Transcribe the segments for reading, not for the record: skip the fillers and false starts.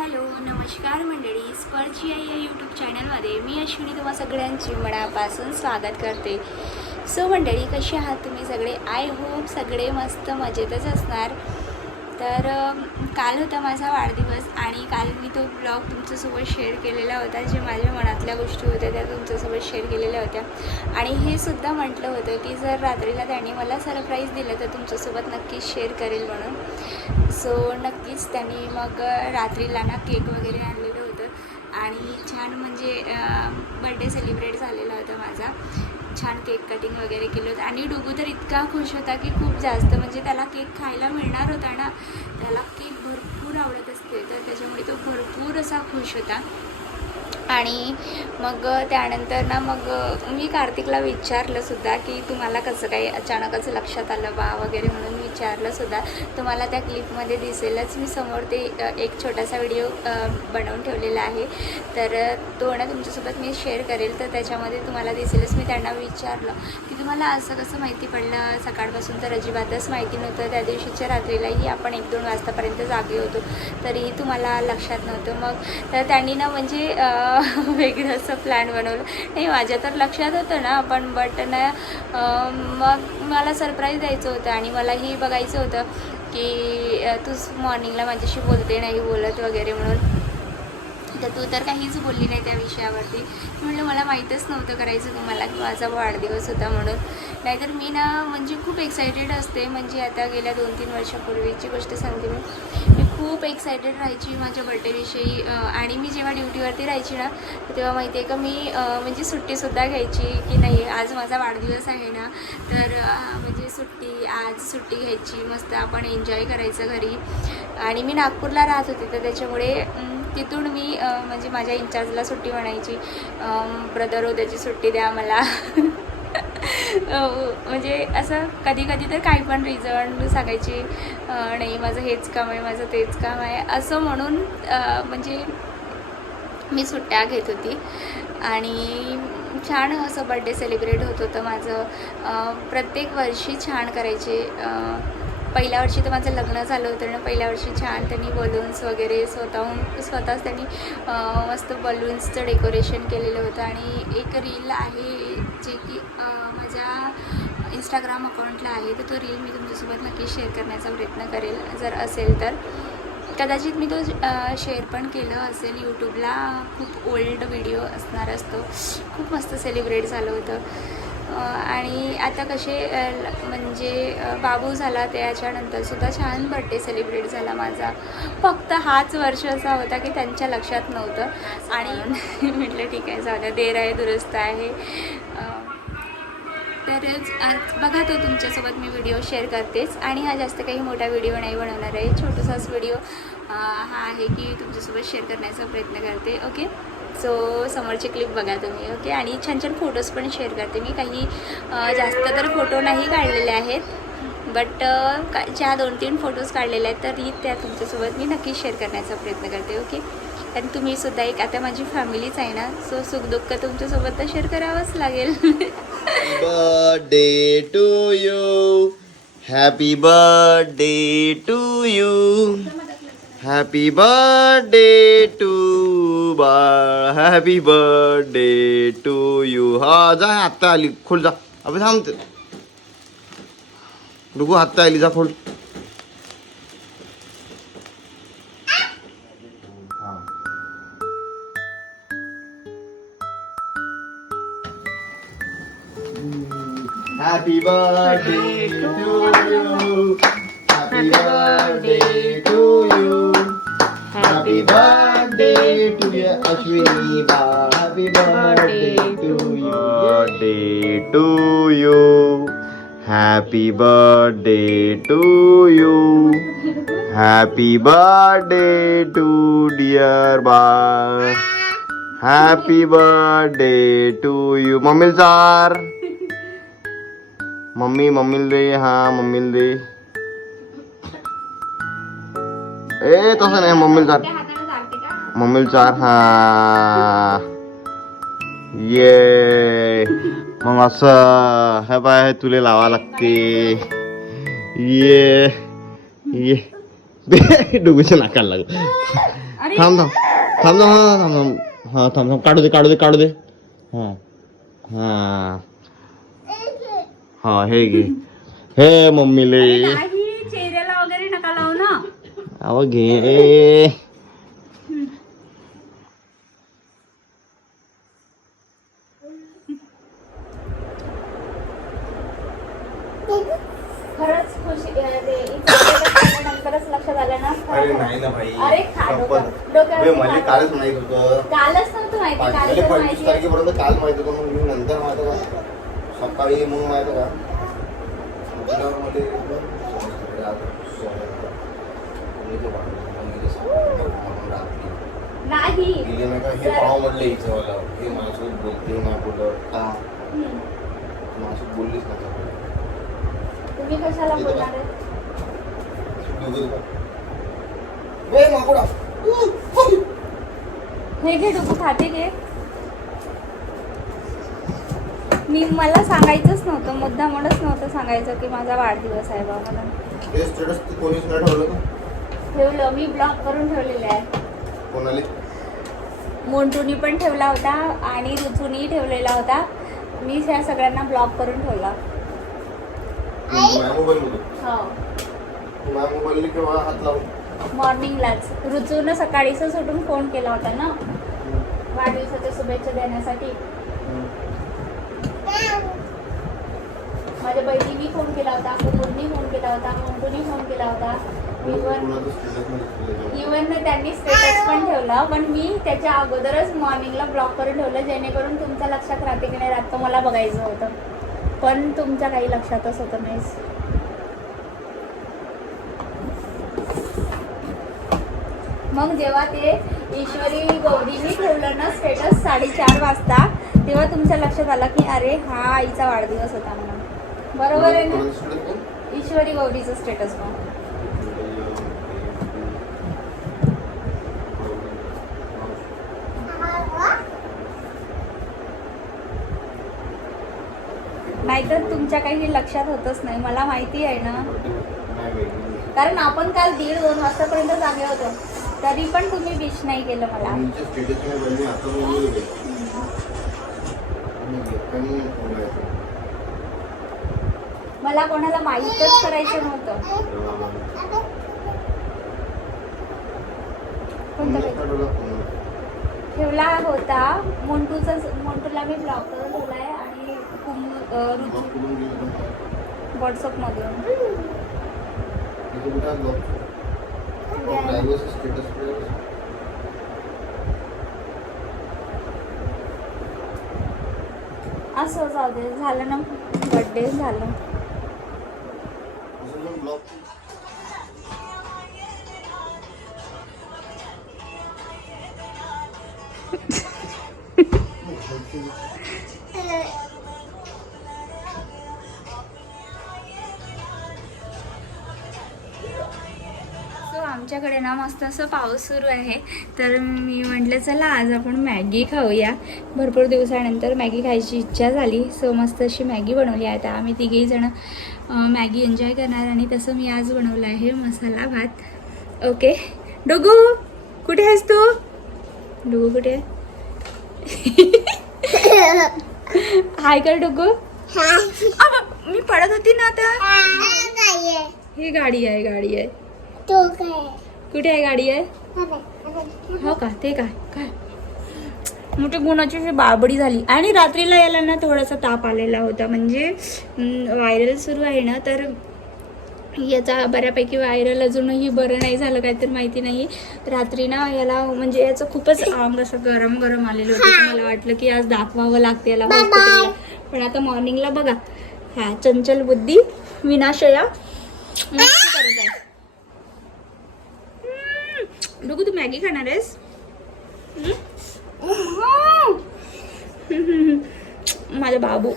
Hello नमस्कार मंडळी, स्पर्ची आई या यूट्यूब चॅनलमध्ये मी अश्विनी तुम्हा सगळ्यांची मनापासून स्वागत करते. सो मंडळी, कशी आहात तुम्ही सगळे? आय होप सगळे मस्त मजेतच असणार. तर काल होता माझा वाढदिवस आणि काल मी तो ब्लॉग तुमच्यासोबत शेअर केलेला होता. जे माझ्या मनातल्या गोष्टी होत्या त्या तुमच्यासोबत शेअर केलेल्या होत्या आणि हे सुद्धा म्हटलं होतं की जर रात्रीला त्यांनी मला सरप्राईज दिलं तर तुमच्यासोबत नक्कीच शेअर करेल म्हणून. सो नक्कीच त्यांनी मग रात्रीला ना केक वगैरे आणलेलं होतं आणि छान म्हणजे बड्डे सेलिब्रेट झालेला होता माझा. छान केक कटिंग वगैरे केलं होतं आणि डुगू तर इतका खुश होता की खूप जास्त, म्हणजे त्याला केक खायला मिळणार होता ना, त्याला केक भरपूर आवडत असते तर त्याच्यामुळे तो भरपूर असा खुश होता. आणि मग त्यानंतर ना मग मी कार्तिकला विचारलंसुद्धा की तुम्हाला कसं काही अचानकच लक्षात आलं बा वगैरे म्हणून विचारलंसुद्धा. तुम्हाला त्या क्लिपमध्ये दिसेलच, मी समोर ते एक छोटासा व्हिडिओ बनवून ठेवलेला आहे तर तो ना तुमच्यासोबत मी शेअर करेल. तर त्याच्यामध्ये तुम्हाला दिसेलच. मी त्यांना विचारलं की तुम्हाला असं कसं माहिती पडलं? सकाळपासून तर अजिबातच माहिती नव्हतं. त्या दिवशीच्या रात्रीलाही आपण 1-2 वाजतापर्यंत जागे होतो तरीही तुम्हाला लक्षात नव्हतं. मग तर त्यांनी ना म्हणजे वेगळं असं प्लॅन बनवलं. नाही, माझ्या तर लक्षात होतं ना पण बट ना मग मला सरप्राईज द्यायचं होतं आणि मलाही बघायचं होतं की तूच मॉर्निंगला माझ्याशी बोलते नाही बोलत वगैरे म्हणून. तर तू तर काहीच बोलली नाही त्या विषयावरती. म्हटलं मला माहीतच नव्हतं करायचं तुम्हाला की माझा वाढदिवस होता म्हणून. नाहीतर मी ना म्हणजे खूप एक्सायटेड असते. म्हणजे आता गेल्या 2-3 वर्षापूर्वीची गोष्ट सांगते मी खूप एक्सायटेड राहायची माझ्या बड्डेविषयी. आणि मी जेव्हा ड्युटीवरती राहायची ना तेव्हा माहिती आहे का मी म्हणजे सुट्टीसुद्धा घ्यायची की नाही आज माझा वाढदिवस आहे ना, तर म्हणजे आज सुट्टी घ्यायची, मस्त आपण एन्जॉय करायचं घरी. आणि मी नागपूरला राहत होते तर त्याच्यामुळे तिथून मी म्हणजे माझ्या इंचार्जला सुट्टी म्हणायची, ब्रदर उद्याची सुट्टी द्या मला. म्हणजे असं कधी कधी तर काही पण रिझन सांगायची, नाही माझं हेच काम आहे, माझं तेच काम आहे असं म्हणून म्हणजे मी सुट्ट्या घेत होती. आणि छान असं बड्डे सेलिब्रेट होत होतं माझं. प्रत्येक वर्षी छान करायचे. पहिल्या वर्षी तर माझं लग्न झालं होतं ना, पहिल्या वर्षी छान त्यांनी बलून्स वगैरे स्वतःच त्यांनी मस्त बलून्सचं डेकोरेशन केलेलं होतं. आणि एक रील आहे जे की माझ्या इंस्टाग्राम अकाउंटला आहे, तर तो रील मी तुमच्यासोबत नक्की शेअर करण्याचा प्रयत्न करेल जर असेल तर. कदाचित मी तो शेअर पण केलं असेल यूट्यूबला. खूप ओल्ड व्हिडिओ असणार असतो. खूप मस्त सेलिब्रेट झालं होतं. आणि आता कसे म्हणजे बाबू झाला त्याच्यानंतरसुद्धा छान बड्डे सेलिब्रेट झाला माझा. फक्त हाच वर्ष असा होता की त्यांच्या लक्षात नव्हतं आणि म्हटलं ठीक आहे जाऊ द्या, देर आहे दुरुस्त आहे. तरच आज बघा तो तुमच्यासोबत मी व्हिडिओ शेअर करतेच. आणि हा जास्त काही मोठा व्हिडिओ नाही बनवणार आहे, छोटासाच व्हिडिओ हा आहे की तुमच्यासोबत शेअर करण्याचा प्रयत्न करते. ओके, सो समोरची क्लिप बघा तुम्ही. ओके, आणि छान छान फोटोज पण शेअर करते मी. काही जास्त तर फोटो नाही काढलेले आहेत बट ज्या 2-3 फोटोज काढलेले आहेत तरी त्या तुमच्यासोबत मी नक्की शेअर करण्याचा प्रयत्न करते. ओके, कारण तुम्हीसुद्धा एक आता माझी फॅमिलीच आहे ना, सो सुखदुःख तुमच्यासोबत तर शेअर करावंच लागेल. Birthday to you, happy birthday to you, happy birthday to बाळ, हॅपी बर्थडे टू यू. हा जा, आत्ता आली, खोल जा. अबे थांब, रुको, आत्ता आली, जा खोल. Happy birthday to you. Happy birthday to you. Happy birthday to you, Ashwini ba. Happy birthday to you. Birthday to you. Happy birthday to you. Happy birthday to dear ba. Happy birthday to you. Mummy चार. Mummy दे. हा mummy दे. ए तसं नाही, mummy चार. हा ये मग असं हे बाय तुले लावा लागते. ये डुगूच्या नाकाला लागलं. अरे थांब थांब थांब थांब हा थांब थांब हा थांब थांब काढू दे हा हा हा हे घे हे मम्मीले नाही, चेहऱ्याला वगैरे नका लावू ना. अहो घे खरंच खुशी नंतरच लक्षात आलं ना. अरे नाही ना भाई अरे डोक्यावर मला कालच माहित होतं कालच नव्हतं माहिती, काल तर 25 माहिती. तारखेपर्यंत काल माहित होतं मग मी नंतर माहित का सकाळी मग माहित का उठल्यावर मध्ये नाही हे पाव म्हटलं इथं मला हे माझ्यासोबत बोलते ना बोलत माझ्यासोबत बोललीच ना तुम्ही कशाला बोलणार आहे? हे घे डुबू, खाते घे. मला सांगायचंच नव्हतं, मुद्दामच नव्हतं सांगायचं की माझा वाढदिवस आहे बाबा म्हणून. हे स्टेटस कोणीच नाही ठेवलं का? ठेवलं, मी ब्लॉक करून ठेवलेलं आहे. कोणाले? मोंटूनी पण ठेवला होता आणि ऋतूनी ठेवलेला होता. मी त्या सगळ्यांना ब्लॉक करून ठेवला. माझ्या मोबाईलमध्ये हो, माझ्या मोबाईलने केव्हा हात लावून मॉर्निंगलाच. ऋतूनं सकाळीच उठून फोन केला होता ना वाढदिवसाच्या शुभेच्छा देण्यासाठी. माझ्या बहिणीनी फोन केला होता, कुमुरनी फोन केला होता, मोंटूनी फोन केला होता. इवन त्यांनी स्टेटस पण ठेवला, पण मी त्याच्या अगोदरच मॉर्निंगला ब्लॉक करून ठेवलं जेणेकरून तुमच्या लक्षात राहते की नाही राहतं. मला बघायचं होतं पण तुमच्या काही लक्षातच होतं नाही. मग जेव्हा ते ईश्वरी गौरीनी ठेवलं ना स्टेटस 4:30 वाजता, तेव्हा तुमच्या लक्षात आलं की अरे हा आईचा वाढदिवस होता म्हणून. बरोबर आहे ना? ईश्वरी गौरीचं स्टेटस. मग नाहीतर तुमच्या काही लक्षात होतच नाही, मला माहिती आहे ना. कारण आपण काल 1:30-2 वाजतापर्यंत जागे होतो, तरी पण तुम्ही विश नाही केलं मला. मला कोणाला माहीतच करायचं नव्हतं. ठेवला होता मोंटूला मी ब्लॉक करून ठेवलाय आणि व्हॉट्सअप मधून. असं जाऊ दे, झालं ना, बर्थडे झालं. आमच्याकडे ना मस्त असं पाऊस सुरू आहे, तर मी म्हटलं चला आज आपण मॅगी खाऊया. भरपूर दिवसानंतर मॅगी खायची इच्छा झाली, सो मस्त अशी मॅगी बनवली आहे. आता आम्ही तिघेही जण मॅगी एन्जॉय करणार आणि तसं मी आज बनवलं आहे मसाला भात. ओके डोगू कुठे आहेस तू? डोगू कुठे आहे? हाय कर डोगू. मी पडत होती ना आता. ही गाडी आहे. कुठे आहे गाडी आहे? हो का? ते काय मोठी गुणाची अशी बाळबडी झाली. आणि रात्रीला याला ना थोडासा ताप आलेला होता, म्हणजे व्हायरल सुरू आहे ना, तर याचा बऱ्यापैकी व्हायरल अजूनही बरं नाही झालं काय तर माहिती नाही. रात्री ना याला म्हणजे याचं खूपच अंग असं गरम आलेलं होतं. मला वाटलं की आज दाखवावं लागते याला हॉस्पिटलला, पण आता मॉर्निंगला बघा हा चंचल बुद्धी विनाशया मस्ती करत आहे. डोगू तू मॅगी खाणार आहेस? माझा बाबू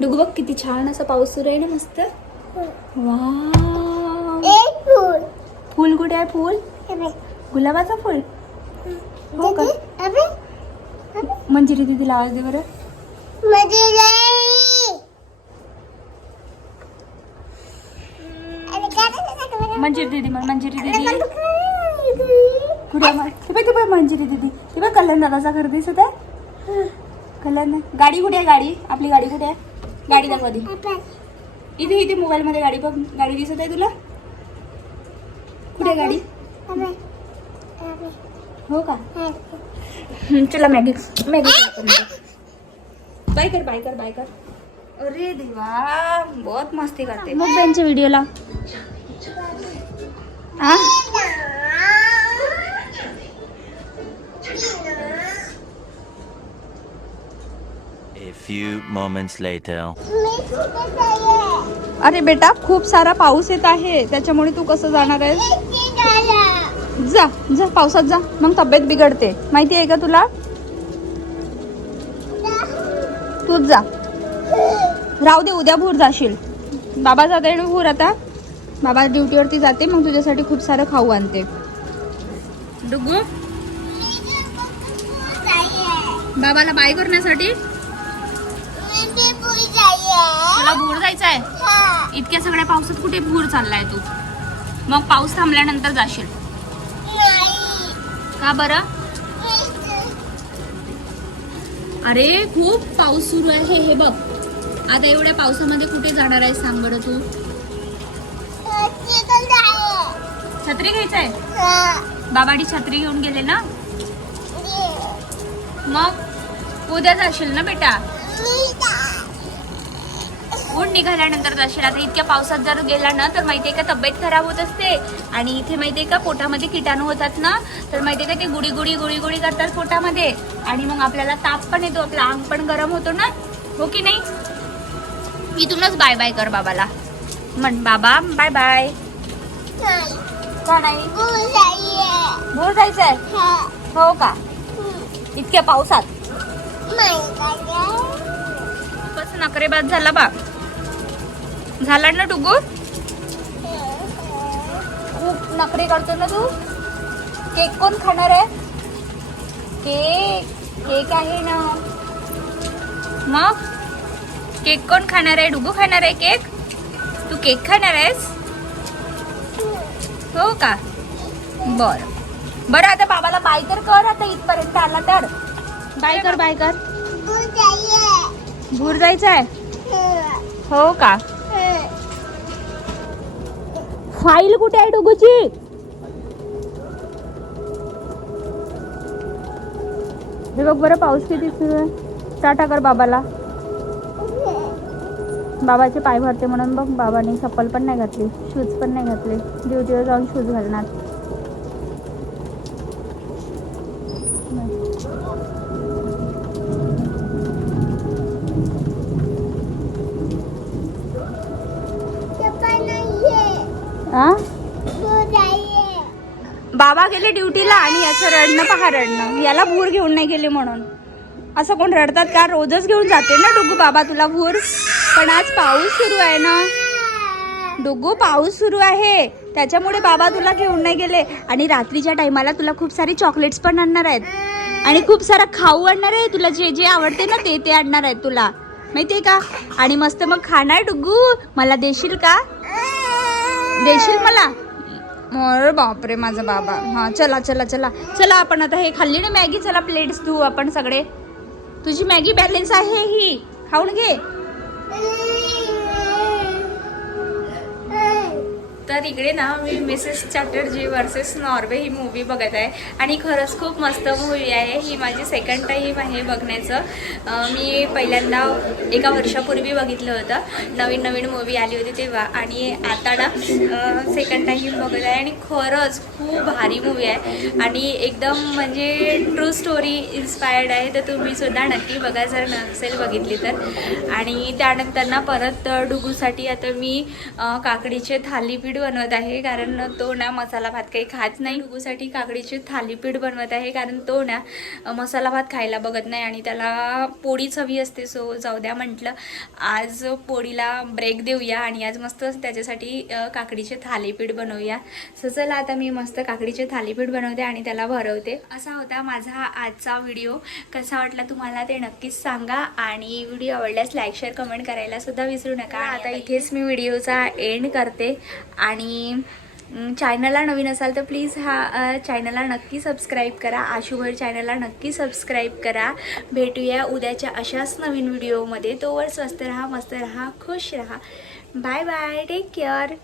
डोगू बघ किती छान असा पाऊस सुरू आहे ना, मस्त. वाव, फुल कुठे आहे? फुल गुलाबाचं फुल. हो का? मंजिरी दीदीला आवाज दे बरं. मंजिरी दीदी म्हण, मंजिरी दीदी कुठे म्हण, ते बघ मंजिरी दीदी, ते बघ कल्याण दादाचा घर दिसत आहे. कल्याण गाडी कुठे आहे, गाडी आपली गाडी कुठे आहे, गाडी दाखव आधी. इथे इथे मोबाईल मध्ये गाडी बघ, गाडी दिसत आहे तुला, कुठे गाडी, हो का. चला मॅगी मॅगी बाय कर बाय कर बाय कर. अरे देवा बहुत मस्ती करते. मग त्यांच्या व्हिडिओला A few moments later. अरे बेटा खूप सारा पाऊस येत आहे, त्याच्यामुळे तू कसं जाणार आहेस. जा जा पावसात जा, मग तब्येत बिघडते माहिती आहे का तुला. तूच जा, राहू दे उद्या भूर जाशील. बाबा जाते भूर, आता बाबा ड्युटीवरती जाते, मग तुझ्यासाठी खूप सारं खाऊ आणते. डुगू बाबाला बाय करण्यासाठी तुला भूर जायचं आहे. इतक्या सगळ्या पावसात कुठे भूर चाललाय तू. मग पाऊस थांबल्यानंतर जाशील का बरं. अरे खूप पाऊस सुरू आहे हे बघ. आता एवढ्या पावसामध्ये कुठे जाणार आहे सांग बरं तू. छत्री घ्यायचं आहे, बाबाडी छत्री घेऊन गेले ना. मग उद्या जाशील ना बेटा, ऊन निघाल्यानंतर जाशील. आता इतक्या पावसात जर गेला ना तर माहितीये का तब्येत खराब होत असते. आणि इथे माहितीये का पोटामध्ये किटाणू होतात ना, तर माहितीये का ते गुडी गुडी गुडी गुडी करतात पोटामध्ये, आणि मग आपल्याला ताप पण येतो, आपलं अंग पण गरम होतो ना, हो की नाही. इथूनच बाय बाय कर बाबाला म्हण, बाबा बाय बाय. का नाही भूर जायचंय, हो का इतक्या पावसात. खूपच नखरेबाज झाला बा, झाला ना डुगू. खूप नखरे करतो ना तू. केक कोण खाणार आहे, केक केक आहे ना. मग केक कोण खाणार आहे, डुगू खाणार आहे केक. तू केक खाणार आहेस, हो का. बर बरं आता बाबाला बाय तर कर, आता इथपर्यंत आला तर बाय कर बाय कर. भूर जायचं आहे, हो का. फाईल कुठे आहे डुगूची. हे बघ बरं पाऊस किती सुरू आहे. टाटा कर बाबाला. बाबाचे पाय भरते म्हणून बघ बाबाने चप्पल पण नाही घातली, शूज पण नाही घातले. ड्युटीवर जाऊन शूज घालणार. बाबा गेले ड्युटीला आणि याचं रडणं पहा, रडणं. याला भूर घेऊन नाही गेले म्हणून. असं कोण रडतात का, रोजच घेऊन जाते ना डुगू बाबा तुला भूर. पण आज पाऊस सुरू आहे ना डुगू, पाऊस सुरू आहे त्याच्यामुळे बाबा तुला घेऊन नाही गेले. आणि रात्रीच्या टायमाला तुला खूप सारे चॉकलेट्स पण आणणार आहेत, आणि खूप सारा खाऊ आणणार आहे. तुला जे जे आवडते ना ते ते आणणार आहेत तुला, माहितीये का. आणि मस्त मग खाणार डुगू. मला देशील का, देशील मला. अरे बापरे माझा बाबा. हा चला चला चला चला, आपण आता हे खाल्ली ना मॅगी, चला प्लेट्स धुवू आपण सगळे. तुझी मॅगी बॅलन्स आहे ही, खाऊन घे. तर इकडे ना मी मिसेस चॅटर्जी वर्सेस नॉर्वे ही मूवी बघत आहे, आणि खरंच खूप मस्त मूवी आहे ही. माझी सेकंड टाईम आहे बघण्याचं. मी पहिल्यांदा एका वर्षापूर्वी बघितलं होतं, नवीन नवीन मूवी आली होती तेव्हा, आणि आता ना सेकंड टाईम बघत आहे. आणि खरंच खूप भारी मूवी आहे, आणि एकदम म्हणजे ट्रू स्टोरी इन्स्पायर्ड आहे. तर तुम्ही सुद्धा नक्की बघा जर नसेल बघितली तर. आणि त्यानंतर ना परत डुगूसाठी आता मी काकडीचे थालीपीठ बनवत आहे, कारण तो ना मसाला भात काही खात नाही. डुगूसाठी काकडीचे थालीपीठ बनवत आहे, कारण तो ना मसाला भात खायला बघत नाही, आणि त्याला पोळीच हवी असते. सो जाऊ द्या म्हटलं आज पोळीला ब्रेक देऊया, आणि आज मस्त त्याच्यासाठी काकडीचे थालीपीठ बनवूया. सो चला आता मी मस्त काकडीचे थालीपीठ बनवते आणि त्याला भरवते. असा होता माझा आजचा व्हिडिओ. कसा वाटला तुम्हाला ते नक्कीच सांगा, आणि व्हिडिओ आवडल्यास लाईक शेअर कमेंट करायला सुद्धा विसरू नका. आता इथेच मी व्हिडिओचा एंड करते, आणि चॅनलला नवीन असाल तर प्लीज हा चॅनलला नक्की सबस्क्राईब करा. आशुभर चॅनलला नक्की सबस्क्राईब करा. भेटूया उद्याच्या अशाच नवीन व्हिडिओमध्ये. तोवर स्वस्त राहा, मस्त राहा, खुश राहा. Bye bye, take care.